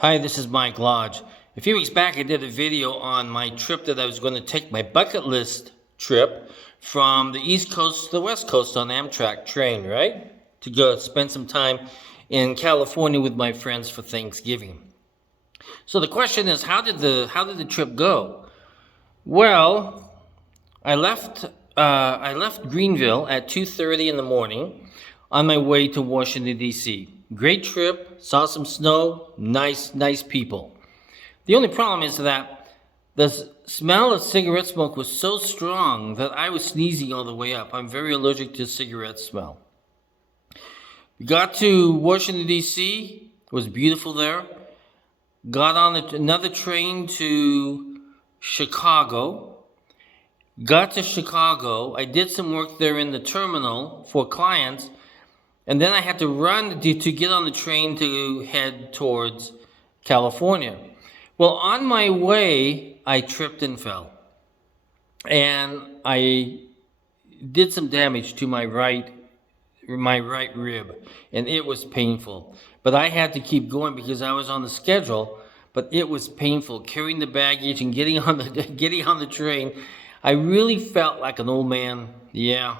Hi, this is Mike Lodge. A few weeks back, I did a video on my trip that I was going to take, my bucket list trip from the East Coast to the West Coast on Amtrak train, right? To go spend some time in California with my friends for Thanksgiving. So the question is, how did the trip go? Well, I left Greenville at 2:30 in the morning on my way to Washington D.C. Great trip, saw some snow, nice people. The only problem is that the smell of cigarette smoke was so strong that I was sneezing all the way up. I'm very allergic to cigarette smell. We got to Washington D.C. It was beautiful there. Got on another train to Chicago. Got to Chicago. I did some work there in the terminal for clients. And then I had to run to get on the train to head towards California. Well, on my way, I tripped and fell. And I did some damage to my right rib. And it was painful. But I had to keep going because I was on the schedule. But it was painful carrying the baggage and getting on the train. I really felt like an old man. Yeah.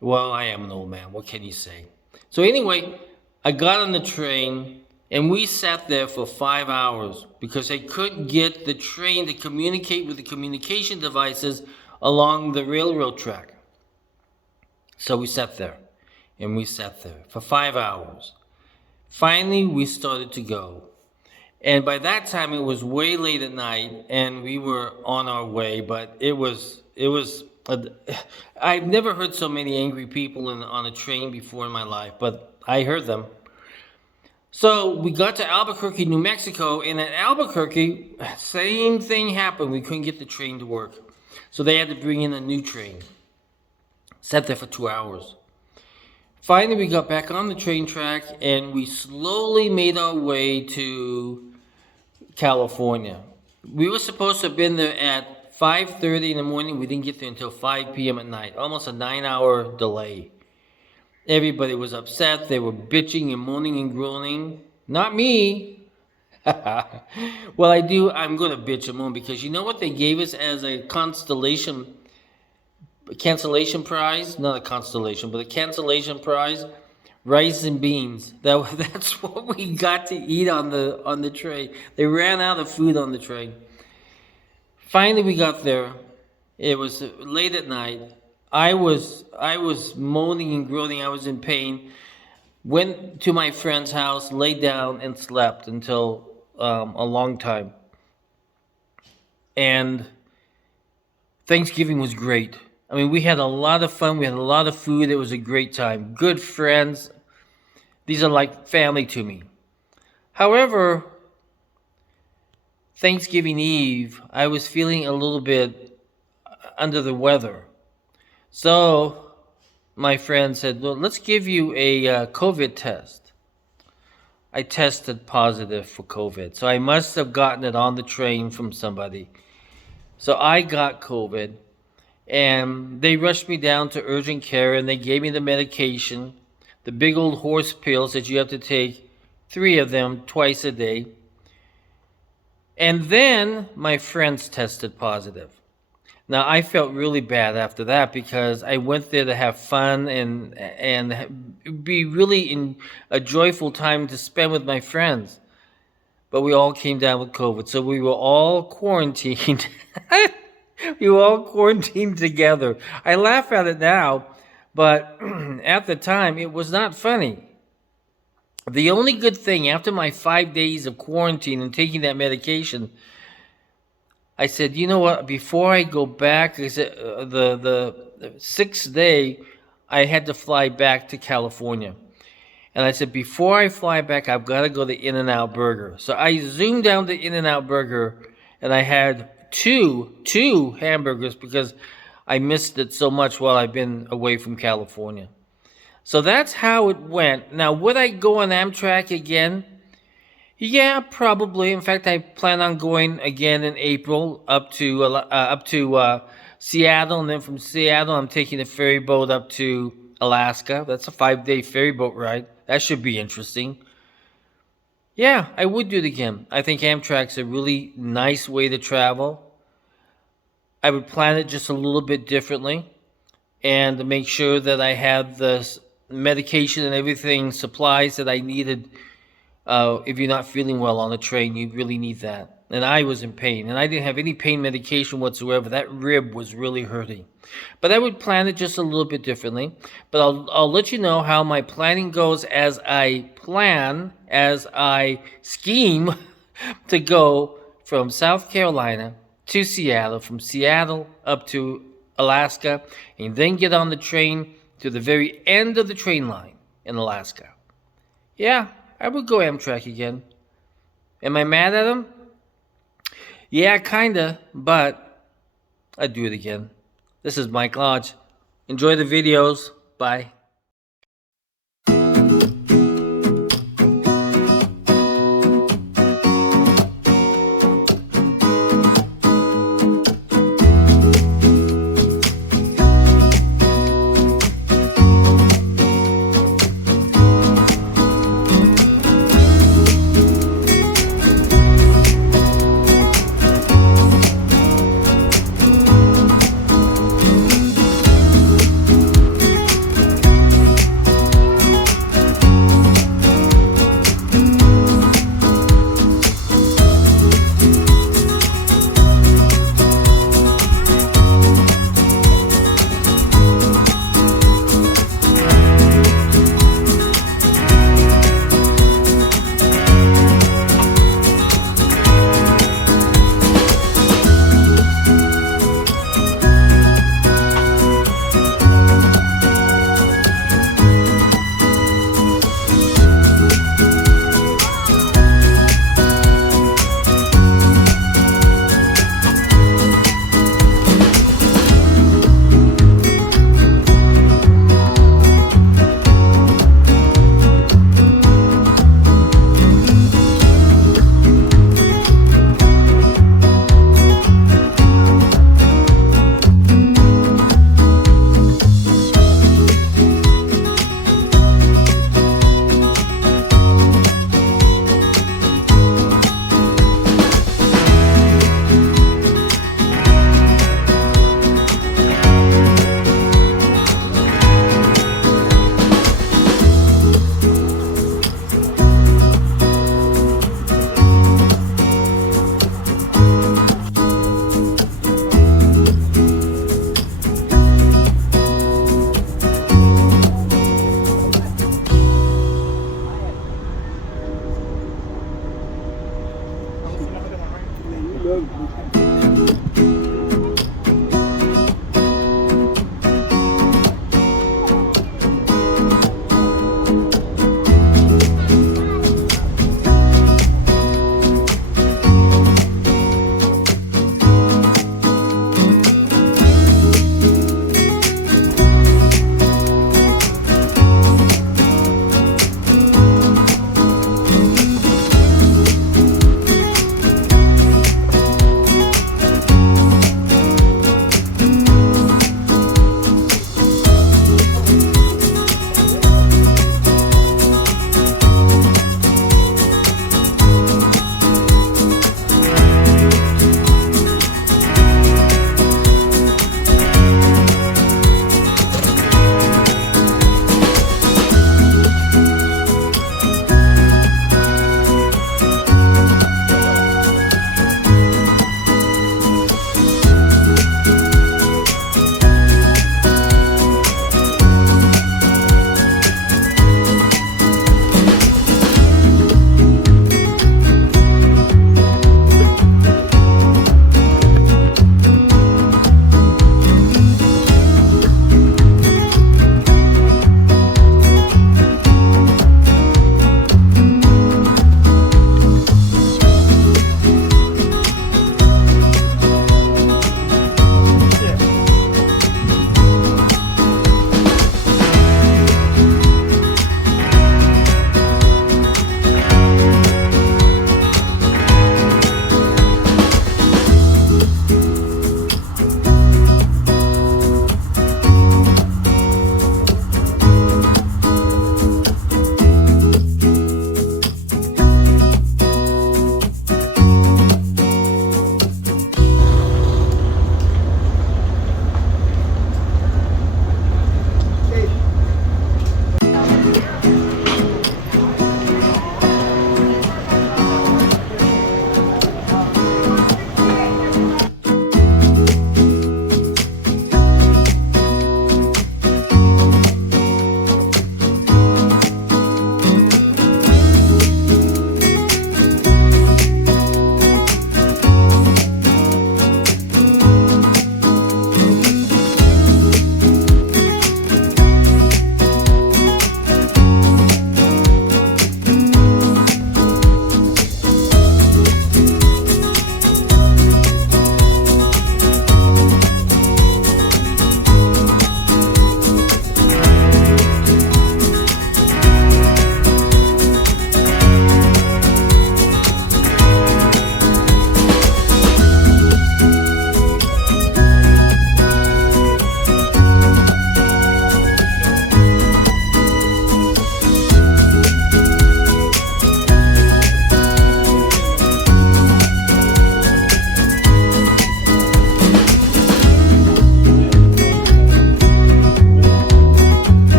Well, I am an old man. What can you say? So anyway, I got on the train and we sat there for 5 hours because I couldn't get the train to communicate with the communication devices along the railroad track. So we sat there and we sat there for 5 hours. Finally, we started to go. And by that time, it was way late at night, and we were on our way. But I've never heard so many angry people on a train before in my life, but I heard them. So we got to Albuquerque, New Mexico, and at Albuquerque, same thing happened. We couldn't get the train to work. So they had to bring in a new train. Sat there for 2 hours. Finally, we got back on the train track, and we slowly made our way to California. We were supposed to have been there at 5:30 in the morning. We didn't get there until 5 p.m. at night. Almost a 9-hour delay. Everybody was upset. They were bitching and moaning and groaning. Not me. Well, I'm going to bitch and moan because you know what they gave us as a cancellation prize? Not a constellation, but a cancellation prize. Rice and beans. That's what we got to eat on the train. They ran out of food on the train. Finally, we got there. It was late at night. I was moaning and groaning. I was in pain. Went to my friend's house, laid down, and slept until a long time. And Thanksgiving was great. I mean, we had a lot of fun. We had a lot of food. It was a great time. Good friends. These are like family to me. However, Thanksgiving Eve, I was feeling a little bit under the weather. So my friend said, well, let's give you a COVID test. I tested positive for COVID. So I must have gotten it on the train from somebody. So I got COVID. And they rushed me down to urgent care and they gave me the medication, the big old horse pills that you have to take, 3 of them twice a day. And then my friends tested positive. Now I felt really bad after that because I went there to have fun and be really in a joyful time to spend with my friends. But we all came down with COVID, so we were all quarantined. We were all quarantined together. I laugh at it now, but at the time, it was not funny. The only good thing, after my 5 days of quarantine and taking that medication, I said, you know what, before I go back, I said, the 6th day, I had to fly back to California. And I said, before I fly back, I've got to go to In-N-Out Burger. So I zoomed down to In-N-Out Burger, and I had two hamburgers because I missed it so much while I've been away from California. So that's how it went. Now, would I go on Amtrak again? Yeah, probably. In fact, I plan on going again in April up to Seattle, and then from Seattle, I'm taking a ferry boat up to Alaska. That's a 5-day ferry boat ride. That should be interesting. Yeah, I would do it again. I think Amtrak's a really nice way to travel. I would plan it just a little bit differently and to make sure that I had the medication and everything, supplies that I needed. If you're not feeling well on the train, you really need that. And I was in pain, and I didn't have any pain medication whatsoever. That rib was really hurting. But I would plan it just a little bit differently. But I'll let you know how my planning goes as I plan, as I scheme to go from South Carolina to Seattle, from Seattle up to Alaska, and then get on the train to the very end of the train line in Alaska. Yeah, I would go Amtrak again. Am I mad at him? Yeah, kinda, but I'd do it again. This is Mike Lodge. Enjoy the videos. Bye.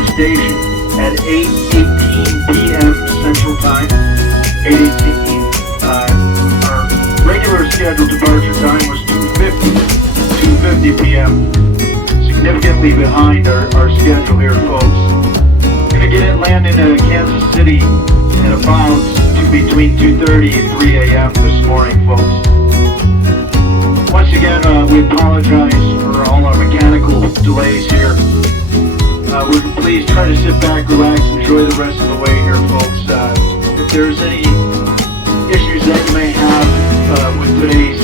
Union Station at 8:18 p.m. Central Time. 8:18. Our regular scheduled departure time was 2:50 p.m. Significantly behind our schedule here, folks. Gonna get it landing at Kansas City at about between 2:30 and 3 a.m. this morning, folks. Once again, we apologize for all our mechanical delays here. Please try to sit back, relax, enjoy the rest of the way here, folks. If there's any issues that you may have with today's